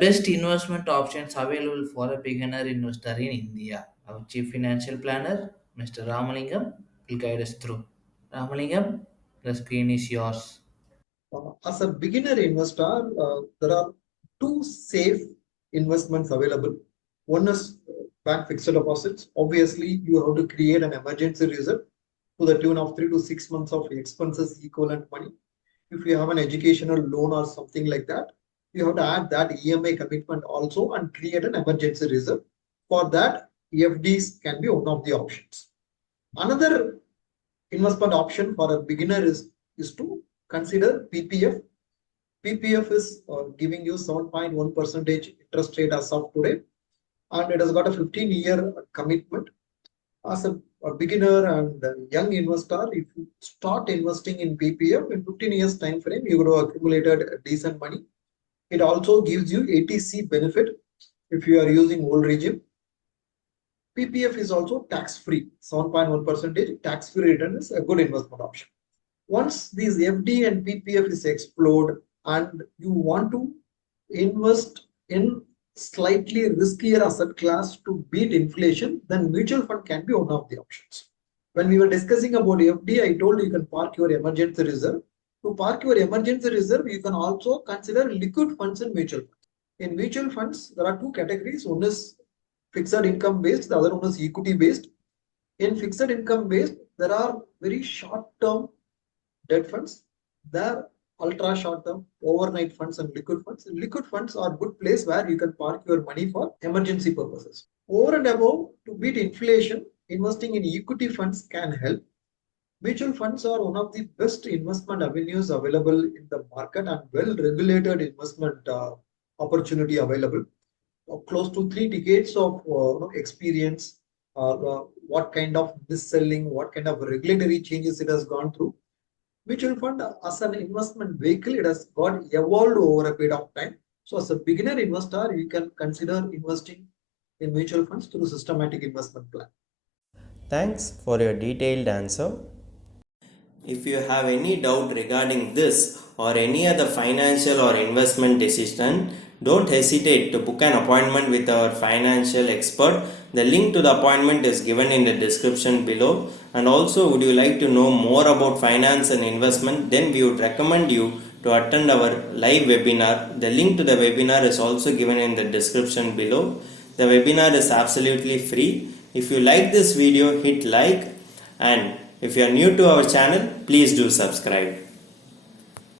best investment options available for a beginner investor in India. Our Chief Financial Planner, Mr. Ramalingam, will guide us through. Ramalingam, the screen is yours. As a beginner investor, there are two safe investments available. One is bank fixed deposits. Obviously, you have to create an emergency reserve to the tune of 3 to 6 months of expenses equivalent money. If you have an educational loan or something like that, you have to add that EMI commitment also and create an emergency reserve. For that, FDs can be one of the options. Another investment option for a beginner is to consider PPF. PPF is giving you 7.1 percentage interest rate as of today, and it has got a 15-year commitment. As a beginner and a young investor, if you start investing in PPF in 15 years time frame, you would have accumulated decent money. It also gives you ATC benefit if you are using old regime. PPF is also tax-free, 7.1 percentage tax-free return is a good investment option. Once these FD and PPF is explored and you want to invest in slightly riskier asset class to beat inflation, then mutual fund can be one of the options. When we were discussing about FD, I told you can park your emergency reserve. To park your emergency reserve, you can also consider liquid funds and mutual funds. In mutual funds, there are two categories. One is fixed income based, the other one is equity based. In fixed income based, there are very short term debt funds. There are ultra short term overnight funds and liquid funds. Liquid funds are good place where you can park your money for emergency purposes. Over and above, to beat inflation, investing in equity funds can help. Mutual funds are one of the best investment avenues available in the market and well regulated investment opportunity available. Close to 3 decades of experience, what kind of mis-selling, what kind of regulatory changes it has gone through. Mutual fund as an investment vehicle, it has got evolved over a period of time. So as a beginner investor, you can consider investing in mutual funds through systematic investment plan. Thanks for your detailed answer. If you have any doubt regarding this or any other financial or investment decision, don't hesitate to book an appointment with our financial expert. The link to the appointment is given in the description below. And also, would you like to know more about finance and investment? Then we would recommend you to attend our live webinar. The link to the webinar is also given in the description below. The webinar is absolutely free. If you like this video, hit like, and if you are new to our channel, please do subscribe.